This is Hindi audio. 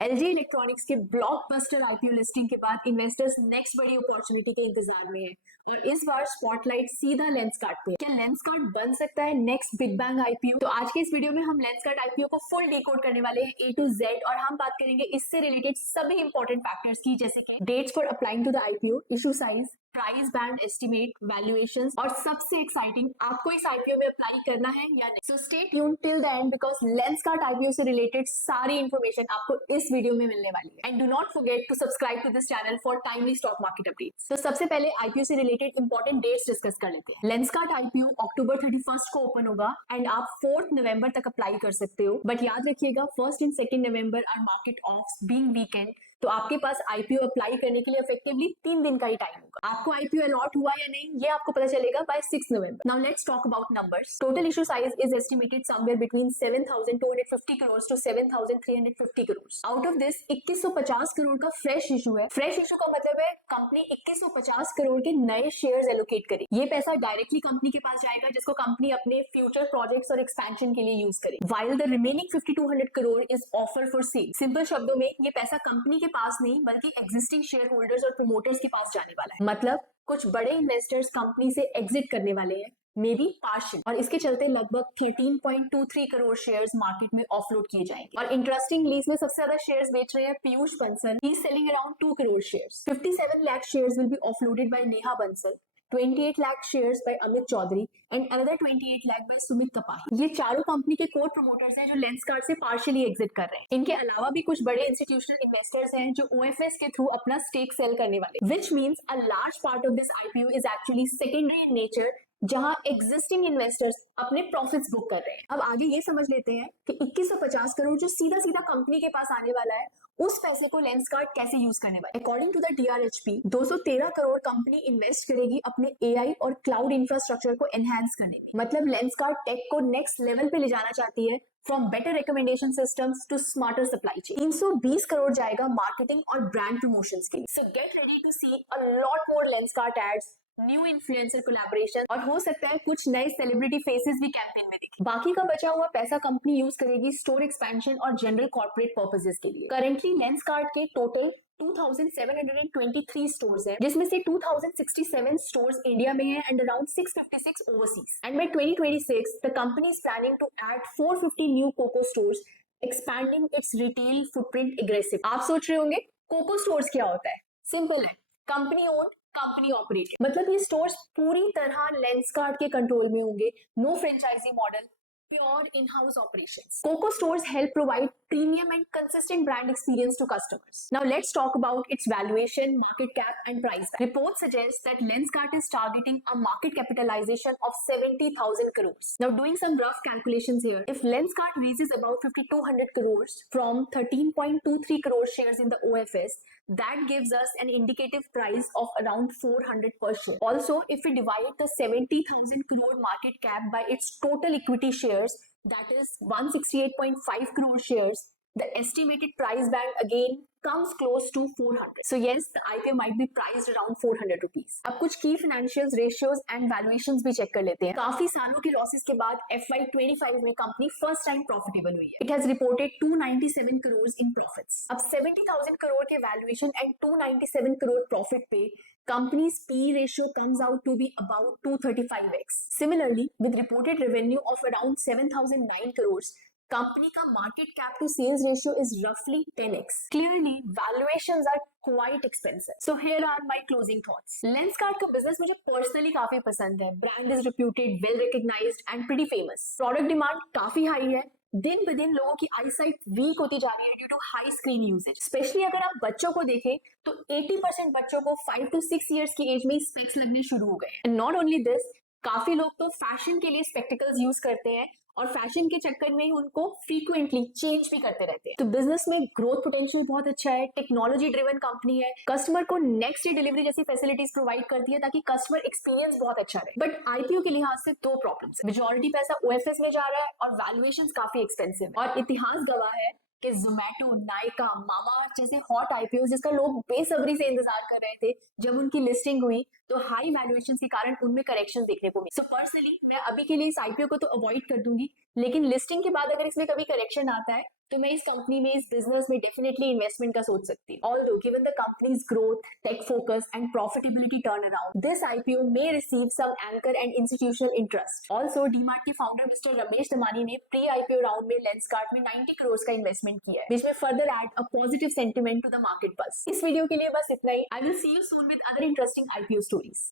एलजी इलेक्ट्रॉनिक्स के ब्लॉकबस्टर आईपीओ लिस्टिंग के बाद इन्वेस्टर्स नेक्स्ट बड़ी अपॉर्चुनिटी के इंतजार में है और इस बार स्पॉटलाइट सीधा लेंसकार्ट पे है। क्या लेंसकार्ट बन सकता है नेक्स्ट बिग बैंग आईपीओ? तो आज के इस वीडियो में हम लेंसकार्ट आईपीओ को फुल डिकोड करने वाले हैं ए टू जेड और हम बात करेंगे इससे रिलेटेड सभी इंपॉर्टेंट फैक्टर्स की, जैसे कि dates for applying to the IPO, issue size, price band estimate, valuations और सबसे एक्साइटिंग, आपको इस आईपीओ में अप्लाई करना है या नहीं। So stay tuned till the end because Lenskart IPO से रिलेटेड सारी इंफॉर्मेशन आपको इस वीडियो में मिलने वाली है। And do not forget to subscribe to this channel for timely stock market updates. तो सबसे पहले आईपीओ से रिलेटेड इंपॉर्टेंट डेट्स डिस्कस कर लेते हैं। लेंसकार्ट आईपीओ अक्टूबर 31 को ओपन होगा एंड आप 4 नवंबर तक अप्लाई कर सकते हो, बट याद रखिएगा 1 and 2 November are market offs being weekend, तो आपके पास आईपीओ अप्लाई करने के लिए इफेक्टिवली 3 दिन का ही टाइम होगा। आपको आईपीओ अलॉट हुआ या नहीं ये आपको पता चलेगा by 6 November. Now let's talk about numbers. Total issue size is estimated somewhere between 7,250 crore to 7,350 crore. Out of this 2150 crore का फ्रेश इशू है। फ्रेश इशू का मतलब है कंपनी 2150 करोड़ के नए शेयर्स एलोकेट करेगी। ये पैसा डायरेक्टली कंपनी के पास जाएगा जिसको कंपनी अपने फ्यूचर प्रोजेक्ट्स और एक्सपेंशन के लिए यूज करेगी। While the remaining 5200 crore is offer for sale. Simple शब्दों में ये पैसा कंपनी के पास नहीं बल्कि एग्जिस्टिंग शेयर होल्डर्स और प्रमोटर्स के पास जाने वाला है। मतलब कुछ बड़े इन्वेस्टर्स कंपनी से एग्जिट करने वाले हैं, मे बी पार्शियल, और इसके चलते लगभग 13.23 करोड़ शेयर्स मार्केट में ऑफलोड किए जाएंगे। और इंटरेस्टिंगली इसमें सबसे ज्यादा शेयर्स बेच रहे हैं Piyush Bansal, he is selling around 2 crore shares. 57 lakh shares will be offloaded by Neha Bansal, 28 lakh shares by Amit Chaudhary and another 28 lakh by Sumit Kapahi. ये चारों कंपनी के कोर प्रमोटर्स हैं जो लेंसकार्ट से पार्शियली एग्जिट कर रहे हैं। इनके अलावा भी कुछ बड़े इंस्टीट्यूशनल इन्वेस्टर्स हैं जो ओएफएस के थ्रू अपना स्टेक सेल करने वाले, which means a large part of this IPO is actually secondary in nature, जहां एग्जिस्टिंग इन्वेस्टर्स अपने प्रॉफिट्स बुक कर रहे हैं। अब आगे ये समझ लेते हैं कि 2150 करोड़ जो सीधा सीधा कंपनी के पास आने वाला है, उस पैसे को लेंसकार्ट कैसे यूज करने वाला है। According to the DRHP 213 crore company invest करेगी अपने एआई और क्लाउड इंफ्रास्ट्रक्चर को एनहांस करने में। मतलब लेंसकार्ट टेक को नेक्स्ट लेवल पे ले जाना चाहती है, from better recommendation systems to smarter supply chain. 320 crore जाएगा मार्केटिंग और ब्रांड प्रमोशंस के लिए। So get ready to see a lot more Lenskart ads, new influencer collaboration और हो सकता है कुछ नए सेलिब्रिटी फेसेस भी कैंपेन में दिखे। बाकी का बचा हुआ पैसा कंपनी यूज करेगी स्टोर एक्सपेंशन और जनरल कॉर्पोरेट पर्पसेस के लिए। करेंटली लेंसकार्ट के टोटल 2723 स्टोर्स हैं, जिसमें से 2067 स्टोर्स इंडिया में हैं and around 656 overseas. And by 2026 the company is planning to add 450 new COCO stores, expanding its retail footprint aggressive. आप सोच रहे होंगे कोको स्टोर्स क्या होता है? सिंपल है, कंपनी ओन्ड, कंपनी ऑपरेटेड। मतलब ये स्टोर्स पूरी तरह लेंसकार्ट के कंट्रोल में होंगे, no franchisee model, pure in-house operations. Coco stores help provide premium and consistent brand experience to customers. Now let's talk about its valuation, market cap and price. Reports suggest that Lenskart is targeting a market capitalization of 70,000 crores. Now doing some rough calculations here, if Lenskart raises about 5,200 crores from 13.23 crore shares in the OFS, that gives us an indicative price of around 400 per share. Also, if we divide the 70,000 crore market cap by its total equity shares, that is 168.5 crore shares, the estimated price band again comes close to 400. So yes, the IPO might be priced around 400 rupees. अब कुछ key financials, ratios and valuations भी चेक कर लेते हैं। काफी सालों के लॉसेस के बाद FY25 में कंपनी फर्स्ट टाइम प्रॉफिटेबल हुई है। It has reported 297 crores in profits. अब 70,000 करोड़ के वैल्यूएशन एंड 297 करोड़ प्रॉफिट पे company's PE ratio comes out to be about 235x. Similarly, with reported revenue of around 7,009 crores, company का market cap to sales ratio is रफली 10x. Clearly, valuations are quite expensive. So here are my closing thoughts. Lenskart का बिजनेस मुझे पर्सनली काफी पसंद है. Brand is reputed, well recognized and pretty famous. Product demand काफी हाई है. दिन ब दिन लोगों की आईसाइट वीक होती जा रही है due to high screen usages. Specially अगर आप बच्चों को देखें तो 80% बच्चों को 5 to 6 ईयर्स की एज में स्पेक्स लगने शुरू हो गए. एंड नॉट ओनली दिस, काफी लोग तो फैशन के लिए स्पेक्टिकल्स यूज करते हैं और फैशन के चक्कर में ही उनको फ्रीक्वेंटली चेंज भी करते रहते हैं. तो बिजनेस में ग्रोथ पोटेंशियल बहुत अच्छा है. टेक्नोलॉजी ड्रिवन कंपनी है. कस्टमर को नेक्स्ट डे डिलीवरी जैसी फैसिलिटीज प्रोवाइड करती है ताकि कस्टमर एक्सपीरियंस बहुत अच्छा रहे. बट आईपीओ के लिहाज से 2 प्रॉब्लम्स. मेजॉरिटी पैसा ओएफएस में जा रहा है और वैल्यूएशंस काफी एक्सपेंसिव. और इतिहास गवाह है कि जोमैटो, नायका, मामा जैसे हॉट आईपीओ जिसका लोग बेसब्री से इंतजार कर रहे थे जब उनकी लिस्टिंग हुई, तो हाई वैल्यूएशन के कारण उनमें करेक्शन देखने को मिले। सो पर्सनली मैं अभी के लिए इस आईपीओ को तो अवॉइड कर दूंगी, लेकिन लिस्टिंग के बाद अगर इसमें कभी करेक्शन आता है तो मैं इस कंपनी में, इस बिजनेस में डेफिनेटली इन्वेस्टमेंट का सोच सकती हूँ। Although given the company's growth, tech focus and profitability turn around, this IPO may receive some anchor and institutional interest. Also DMart के फाउंडर मिस्टर रमेश दमानी ने प्री आईपीओ राउंड में लेंसकार्ट में 90 करोड़ का इन्वेस्टमेंट किया है, which may further add a positive sentiment to the market buzz। इस वीडियो के लिए बस इतना ही। I will see you soon with other interesting IPO stories।